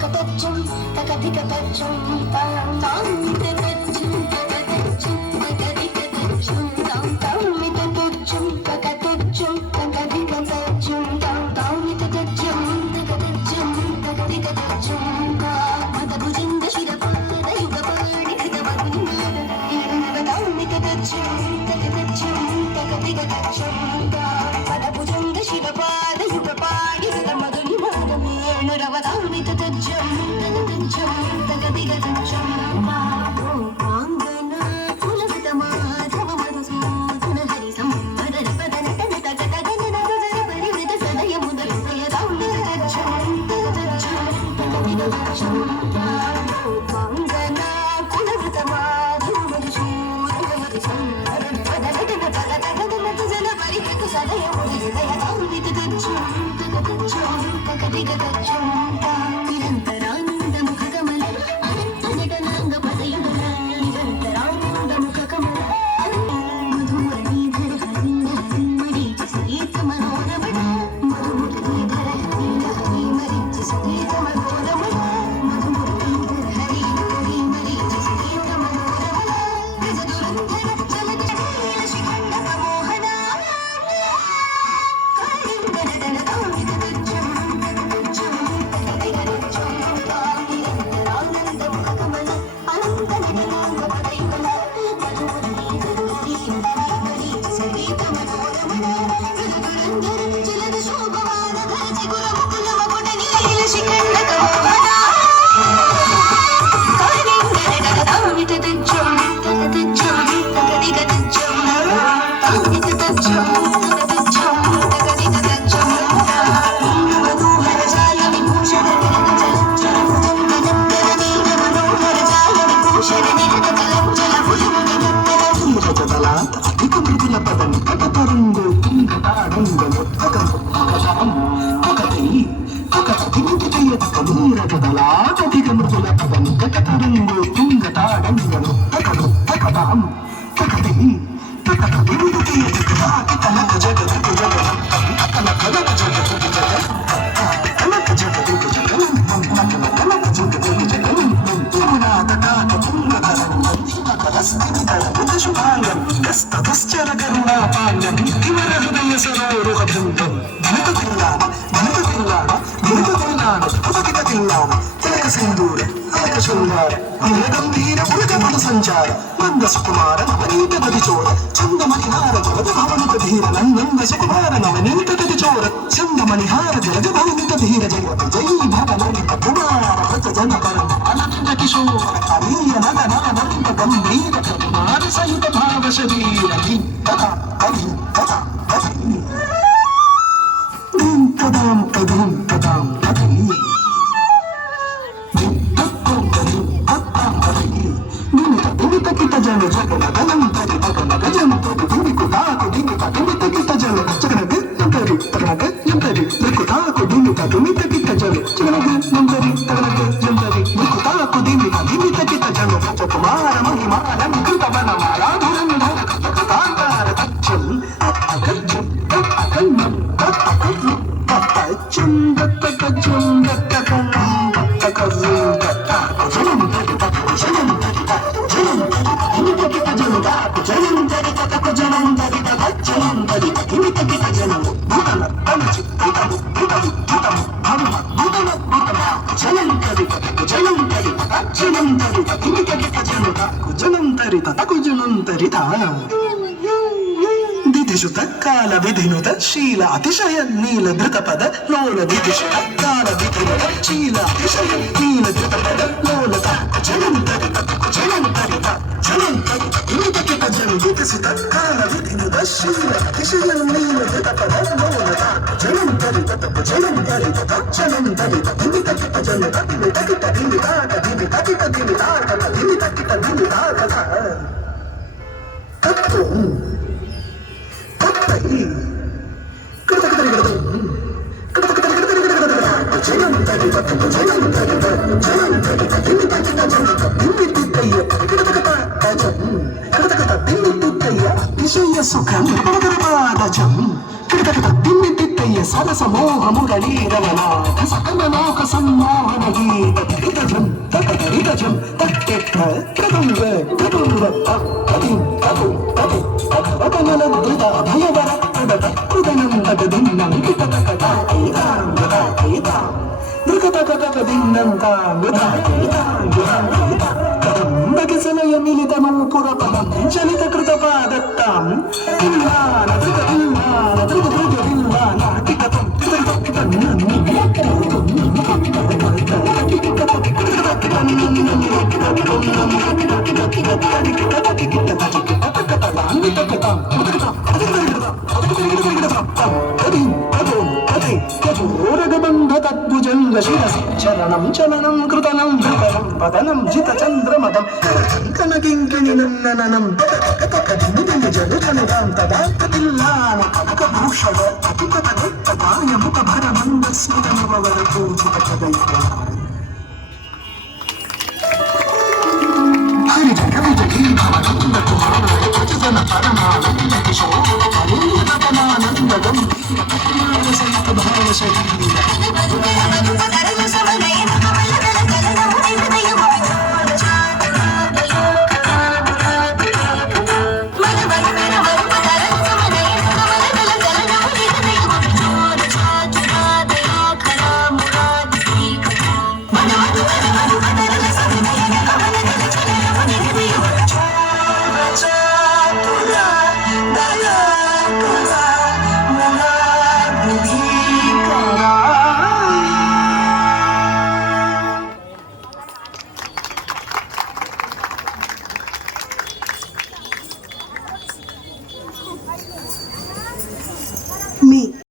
తకతచ్చం తకదికతచ్చం తాం తాం తకచ్చం తకతచ్చం తకదికతచ్చం తాం తాం తకచ్చం తకతచ్చం తకదికతచ్చం తాం తాం తకచ్చం తకతచ్చం తకదికతచ్చం మదభుజంగ శిరపాద యుగపాణి కృతవగ్ని తాం తకచ్చం తకతచ్చం తకదికతచ్చం మదభుజంగ శిరపాద యుగపాణి కృతమధుని రవదామి తగచ్చం తగచ్చం తగదిగచ్చం పాంగన కులవితమా ధవ మధుసూదన హరి సంమరణ పదన తగ తగన నరజన పరివిద సదయ ముదల సయదాం తగచ్చం తగచ్చం తగదిగచ్చం పాంగన కులవితమా ధవ మధుసూదన హరి సంమరణ పదన తగ తగన నరజన పరివిద సదయ ముదల సయదాం తగచ్చం తగచ్చం తగదిగచ్చం సంచార మంద సుకుమార నవనీత గది చోర చందమణిహార జలజ భవనిత ధీర నంద సుకుమార నవనీత గది చోర చందమణిహార జలజ భవనిత ధీర జయతి జై భవనిత కుమార భజ జన పరం అనంత కిశోర హరీయ నగన అనంత గంభీర కుమార సహిత భావ శరీర కథా కవి కథా కవి దిం తదాం తదం తదాం కథి జన జగన గలం తరి పగన గజం తరి దిమికు తాకు దిమిక దిమిత కిత జన జగనగ నంతరి తగనగ నంతరి దిక్కు తాకు దిమిక దిమిత కిత జన జగనగ నంతరి తగనగ నంతరి దిక్కు తాకు దిమిక దిమిత కిత జన కుమార మహిమానం కృతవన మారాధురంధర కథాంగార తచ్చం అగచ్చం అగన్నం అగన్నం తచ్చం దత్తకచ్చం దత్తకన్నం దత్తకజం దత్తకజం దత్తకజం దిధిషుత కాల విధినుత శీల అతిశయ నీల ధృత పద లోల దిధిషుత కాల విధినుత శీల అతిశయ నీల ధృత పద లోల జనం తరిత జనం తరిత జనం తరిత ఇంతకిత జనం దిధిషుత కాల విధినుత శీల అతిశయ నీల ధృత పద లోల జనం తరిత జనం తరిత జనం తరిత ఇంతకిత జనం తరిత తకిత దిని తాక దిని తకిత దిని తాక దిని తకిత దిని తాక తత్వం సుఖం సరస మోహ మురళీ రమణాథ సకలలోక సమ్మోహన గీత బగసలయ మిలితము పురపదం చలిత కృత పాదత్తాం తద్భుజంగ శిరసి చలనం చలనం కృతనం ధృతనం పదనం జిత చంద్రమదం కంకణ కింకిణి నన్ననం జలుచనితాం తదా కపిల్లాన కనక భూషణ అతిపత కాయ ముఖ భర మంద స్మితమవర పూజిత కదైక